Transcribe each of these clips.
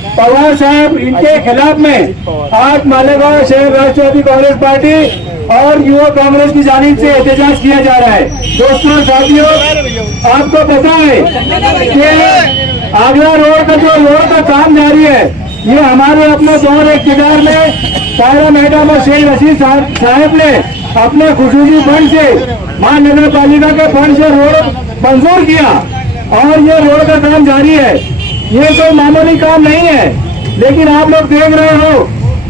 पवार साहब इनके खिलाफ में आज मालेगांव शहर राष्ट्रवादी कांग्रेस पार्टी और युवा कांग्रेस की जानिब से एहतजाज किया जा रहा है। दोस्तों साथियों, आपको पता है कि आगरा रोड का काम जारी है। ये हमारे अपने दौर इख्तियार में तायरा मैडम और शेख रशीद साहब ने अपने खुसूसी फंड से महानगर पालिका के फंड से रोड मंजूर किया और ये रोड का काम जारी है। ये कोई मामूली काम नहीं है, लेकिन आप लोग देख रहे हो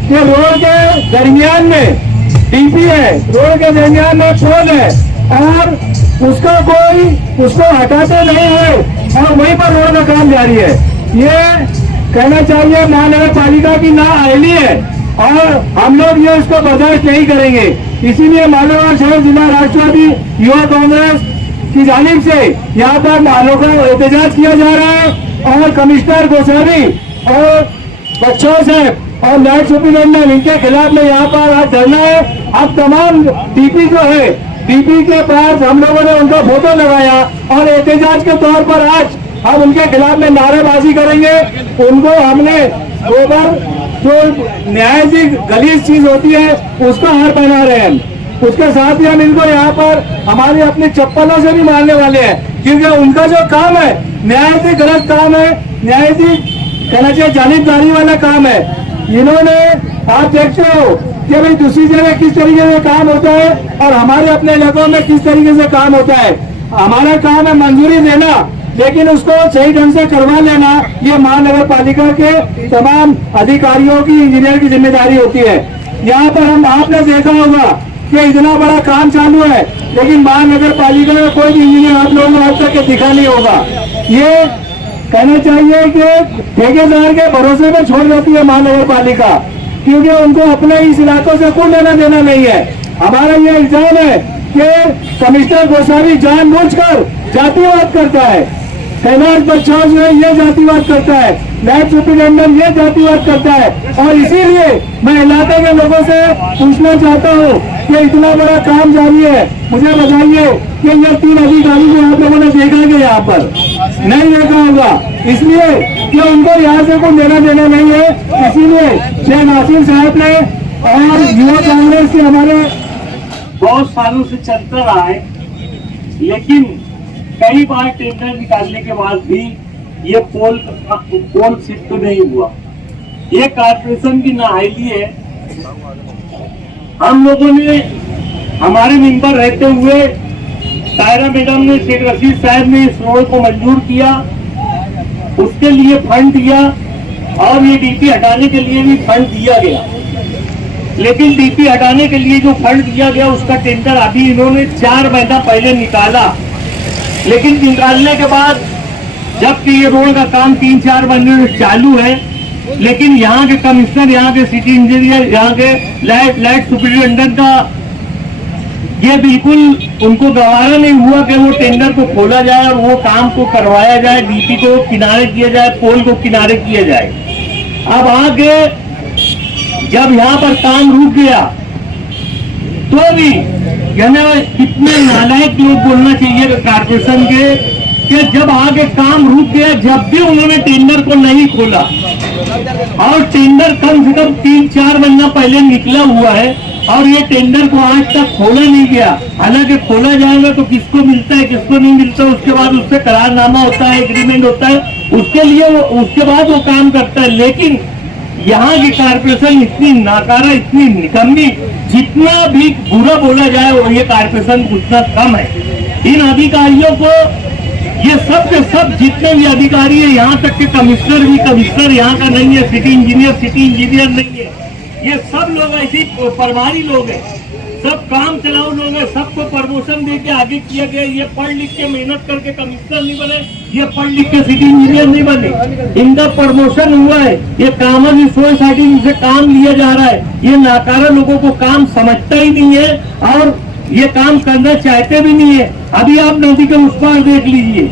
कि रोड के दरमियान में डीपी है, रोड के दरमियान में पोल है और उसको हटाते नहीं है और वहीं पर रोड का काम जारी है। ये कहना चाहिए महानगर पालिका की नाअहली है और हम लोग ये इसको बर्दाश्त नहीं करेंगे। इसीलिए मालेगांव शहर जिला राष्ट्रवादी युवा कांग्रेस की जानिब से यहाँ पर मालेगांव एहतजाज किया जा रहा है और कमिश्नर गोसावी और बच्चों से और नायब सुपरिटेंडेंट इनके खिलाफ में यहाँ पर आज धरना है। अब तमाम डीपी जो है, डीपी के पास हम लोगों ने उनका फोटो लगाया और एहतजाज के तौर पर आज हम उनके खिलाफ में नारेबाजी करेंगे। उनको हमने गोबर जो न्याय की गलीज चीज होती है उसका हार पहना रहे हैं। उसके साथ ही हम इनको यहाँ पर हमारी अपनी चप्पलों से भी मारने वाले हैं, क्योंकि उनका जो काम है न्याय से गलत काम है, न्याय से कहना चाहिए जानिबदारी वाला काम है। इन्होंने आप देखते हो कि भाई दूसरी जगह किस तरीके से काम होता है और हमारे अपने इलाकों में किस तरीके से काम होता है। हमारा काम है मंजूरी देना, लेकिन उसको सही ढंग से करवा लेना ये महानगर पालिका के तमाम अधिकारियों की, इंजीनियर की जिम्मेदारी होती है। यहाँ पर आपने देखा होगा कि इतना बड़ा काम चालू है, लेकिन महानगर पालिका में कोई भी इंजीनियर आप लोगों को आज तक दिखा नहीं होगा। ये कहना चाहिए कि ठेकेदार के भरोसे में छोड़ देती है महानगर पालिका, क्योंकि उनको अपने इस इलाकों से कोई लेना देना नहीं है। हमारा ये इल्जाम है कि कमिश्नर गोसावी जानबूझकर जातिवाद करता है, तैनात बच्चों जो है ये जातिवाद करता है, नायब सुपरिटेंडेंट ये जातिवाद करता है। और इसीलिए मैं इलाके के लोगों से पूछना चाहता हूँ कि इतना बड़ा काम जारी है, मुझे बताइए कि ये 3 अधिकारी जो आप लोगों ने देखा कि यहाँ पर नहीं देखा होगा, इसलिए कि उनको यहाँ से कोई लेना देना नहीं है। इसीलिए शेख नासिर साहब ने और युवा कांग्रेस के हमारे बहुत सालों से चलता रहा है, लेकिन कई बार टेंडर निकालने के बाद भी ये पोल शिफ्ट नहीं हुआ। ये कारपोरेशन की नाअहली है। हम लोगों ने, हमारे मेंबर रहते हुए तायरा मैडम ने, शेख रशीद साहब ने इस रोड को मंजूर किया, उसके लिए फंड दिया और ये डीपी हटाने के लिए भी फंड दिया गया। लेकिन डीपी हटाने के लिए जो फंड दिया गया उसका टेंडर अभी इन्होंने 4 महीना पहले निकाला, लेकिन निकालने के बाद जबकि ये रोड का काम 3-4 महीने से चालू है, लेकिन यहाँ के कमिश्नर, यहाँ के सिटी इंजीनियर, यहाँ के लाइट सुपरिटेंडेंट का ये बिल्कुल उनको गवारा नहीं हुआ कि वो टेंडर को खोला जाए और वो काम को करवाया जाए, डीपी को किनारे किया जाए, पोल को किनारे किया जाए। अब आगे जब यहाँ पर काम रुक गया तो भी कितने नालायक लोग बोलना चाहिए कारपोरेशन के कि जब आगे काम रुक गया, जब भी उन्होंने टेंडर को नहीं खोला और टेंडर कम से कम 3-4 महीना पहले निकला हुआ है और ये टेंडर को आज तक खोला नहीं गया। हालांकि खोला जाएगा तो किसको मिलता है किसको नहीं मिलता, उसके बाद उससे करारनामा होता है, एग्रीमेंट होता है, उसके लिए उसके बाद वो काम करता है। लेकिन यहाँ की कारपोरेशन इतनी नाकारा, इतनी निकम्मी, जितना भी बुरा बोला जाए वो ये कारपोरेशन उतना कम है। इन अधिकारियों को, ये सब के सब जितने भी अधिकारी है, यहाँ तक के कमिश्नर भी कमिश्नर यहाँ का नहीं है, सिटी इंजीनियर नहीं है, ये सब लोग ऐसे परवारी लोग हैं, सब काम चलाओ लोग हैं, सबको प्रमोशन दे के आगे किया गया। ये पढ़ लिख के मेहनत करके कमिश्नर नहीं बने, ये पढ़ लिख के सिटी इंजीनियर नहीं बने, इनका प्रमोशन हुआ है। ये कॉमन सोसाइटी से काम लिया जा रहा है। ये नाकारा लोगों को काम समझता ही नहीं है और ये काम करना चाहते भी नहीं है। अभी आप नदी के उस पार देख लीजिए,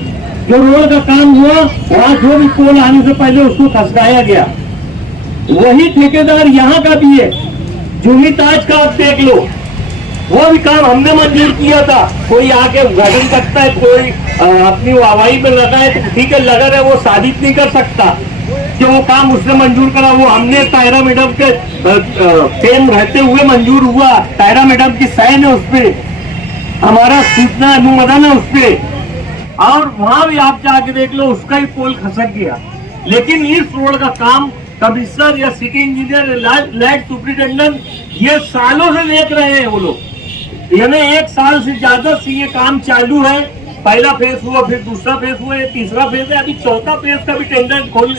जो रोड का काम हुआ वहाँ जो भी पोल आने से पहले उसको खसकाया गया, वही ठेकेदार यहाँ का भी है। जूही ताज का आप देख लो, वो भी काम हमने मंजूर किया था। कोई आके उद्घाटन करता है, कोई अपनी वाहवाही में लगा है तो ठीक है, लगा रहे, वो साबित नहीं कर सकता। कि वो काम उसने मंजूर करा, वो हमने तायरा मैडम के पेन रहते हुए मंजूर हुआ, तायरा मैडम की साइन है उसपे, हमारा सूचना अनुमोदन है उसपे, और वहां भी आप जाके देख लो उसका ही पोल खसक गया। लेकिन इस रोड का काम कमिश्नर या सिटी इंजीनियर, लैंड सुपरिटेंडेंट ये सालों से देख रहे हैं वो लोग, यानी 1 साल से ज्यादा से ये काम चालू है। पहला फेज हुआ, फिर दूसरा फेज हुआ, ये तीसरा फेज है, अभी चौथा फेज का भी टेंडर कॉल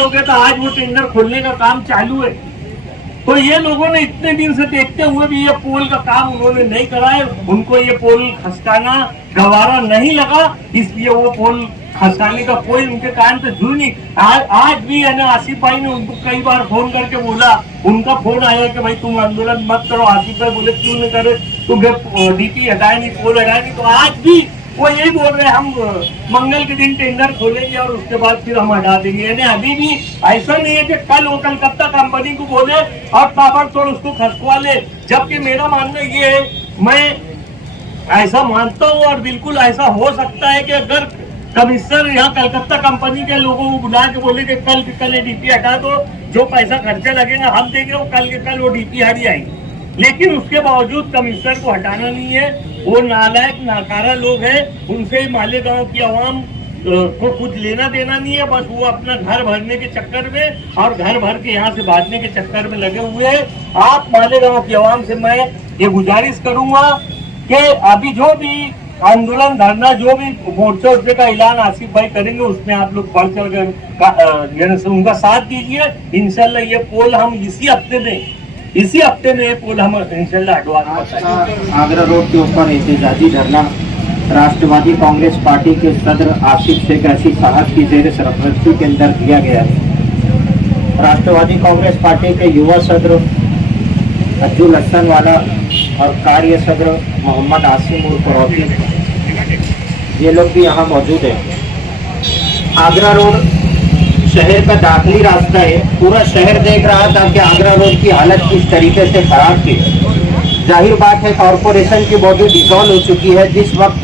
हो गया था, आज वो टेंडर खोलने का काम चालू है। तो ये लोगों ने इतने दिन से देखते हुए भी ये पोल का काम उन्होंने नहीं कराया, उनको ये पोल खसकाना गवारा नहीं लगा, इसलिए वो पोल खसकाने का कोई उनके कान पे जुड़ नहीं। आज भी है ना, आसिफ भाई ने उनको कई बार फोन करके बोला, उनका फोन आया कि भाई तुम आंदोलन मत करो। आसिफ भाई बोले क्यों नहीं करे, तुम्हें डीपी हटाए नहीं, पोल हटाए नहीं। तो आज भी वो यही बोल रहे हैं, हम मंगल के दिन टेंडर खोलेंगे और उसके बाद फिर हम हटा देंगे। यानी अभी भी ऐसा नहीं है कि कल वो कलकत्ता कंपनी को बोले और ताबड़तोड़ उसको खसकवा ले, जबकि मेरा मानना ये है, मैं ऐसा मानता हूँ और बिल्कुल ऐसा हो सकता है कि अगर कमिश्नर यहाँ कलकत्ता कंपनी के लोगों को बुला के बोले कि कल डीपी हटा दो, जो पैसा खर्चा लगेगा हम देंगे, वो कल के कल वो डीपी हट जाएगी। लेकिन उसके बावजूद कमिश्नर को हटाना नहीं है, वो नालायक नाकारा लोग हैं, उनसे मालेगांव की आवाम को कुछ लेना देना नहीं है। बस वो अपना घर भरने के चक्कर में और घर भर के यहाँ से भागने के चक्कर में लगे हुए हैं। आप मालेगांव की आवाम से मैं ये गुजारिश करूंगा कि अभी जो भी आंदोलन धरना, जो भी मोर्चा उठने का ऐलान आसिफ भाई करेंगे, उसमें आप लोग बढ़ चढ़ कर उनका साथ दीजिए। इंशाल्लाह ये पोल हम इसी हफ्ते में ये पोल हम इंशाल्लाह हटवा। आगरा रोड के ऊपर एहतजाजी धरना राष्ट्रवादी कांग्रेस पार्टी के सदर आसिफ शेख रशीद साहब की जेर सरपरस्ती के अंदर दिया गया है। राष्ट्रवादी कांग्रेस पार्टी के युवा सदर अब्दुल हसन वाला और कार्य सदर मोहम्मद आसिम उर्फ रौकी, ये लोग भी यहाँ मौजूद हैं। आगरा रोड शहर का दाखिली रास्ता है, पूरा शहर देख रहा था कि आगरा रोड की हालत किस तरीके से खराब थी। जाहिर बात है कॉरपोरेशन की बॉडी डिसॉल्व हो चुकी है। जिस वक्त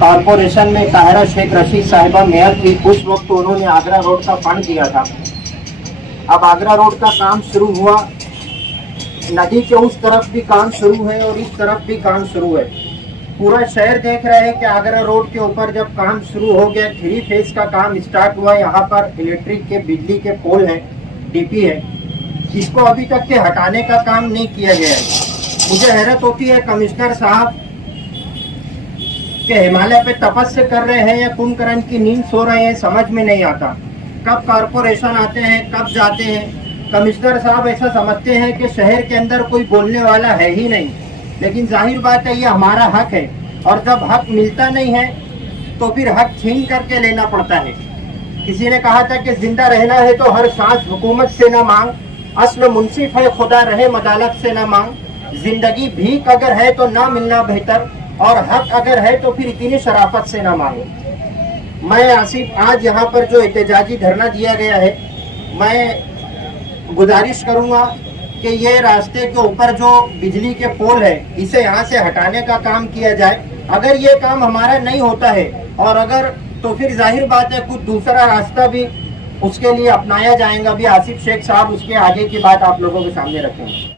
कॉरपोरेशन में ताहिरा शेख रशीद साहिबा मेयर थी, उस वक्त उन्होंने आगरा रोड का फंड दिया था। अब आगरा रोड का काम शुरू हुआ, नदी के उस तरफ भी काम शुरू है और इस तरफ भी काम शुरू है। पूरा शहर देख रहे हैं कि आगरा रोड के ऊपर जब काम शुरू हो गया, 3 फेज का काम स्टार्ट हुआ। यहाँ पर इलेक्ट्रिक के बिजली के पोल हैं, डीपी है, इसको अभी तक के हटाने का काम नहीं किया गया है। मुझे हैरत होती है कमिश्नर साहब के हिमालय पे तपस्या कर रहे हैं या कुंभकर्ण की नींद सो रहे हैं, समझ में नहीं आता। कब कॉरपोरेशन आते हैं, कब जाते हैं। कमिश्नर साहब ऐसा समझते हैं कि शहर के अंदर कोई बोलने वाला है ही नहीं, लेकिन जाहिर बात है ये हमारा हक है, और जब हक मिलता नहीं है तो फिर हक छीन करके लेना पड़ता है। किसी ने कहा था कि जिंदा रहना है तो हर सांस हुकूमत से ना मांग, असल मुंसिफ है खुदा रहे अदालत से ना मांग। जिंदगी भीख अगर है तो ना मिलना बेहतर, और हक अगर है तो फिर इतनी शराफत से ना मांगो। मैं आसिफ आज यहाँ पर जो एहतजाजी धरना दिया गया है, मैं गुजारिश करूंगा कि ये रास्ते के ऊपर जो बिजली के पोल है, इसे यहाँ से हटाने का काम किया जाए। अगर ये काम हमारा नहीं होता है और अगर, तो फिर जाहिर बात है कुछ दूसरा रास्ता भी उसके लिए अपनाया जाएगा। भी आसिफ शेख साहब उसके आगे की बात आप लोगों के सामने रखेंगे।